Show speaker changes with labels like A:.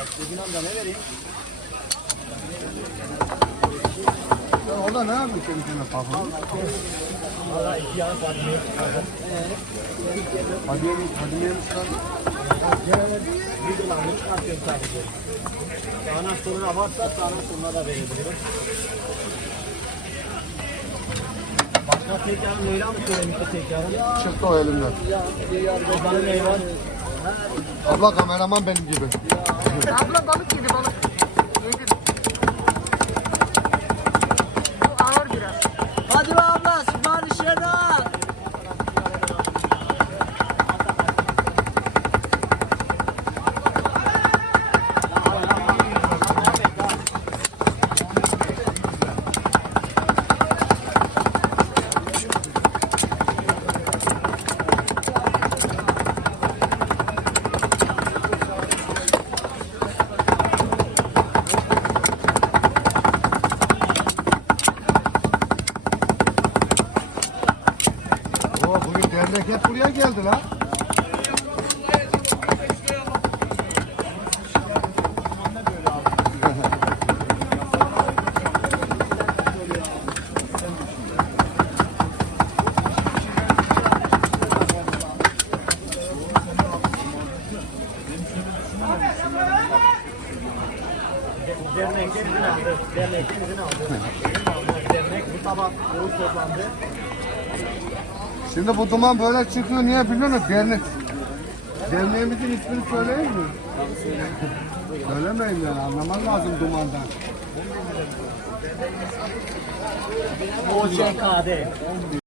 A: amca ne vereyim?
B: O da ne yapıyor kendi kendine parfüm?
A: Valla iki yan Fadime.
B: Hadi yemiş, hadi yemiş lan.
A: Bir dolarını çıkartıyorum sadece. Sana soruna varsa sana soruna da verebilirim. Başka tekrarın Leyla mı söylemişti tekrarın?
B: Çıktı o elimden.
A: Ablanın neyi var?
B: Abla kameraman benim gibi.
C: Abla
B: Dernek hep buraya geldi lan.
A: İzin aldı. Dernek bu sabah yoğun toplandı.
B: Şimdi bu duman böyle çıkıyor niye biliyor musun? Dernek. Derneğimizin ismini söyleyeyim mi? Söylemeyin yani anlaman lazım dumandan.
A: OÇKD.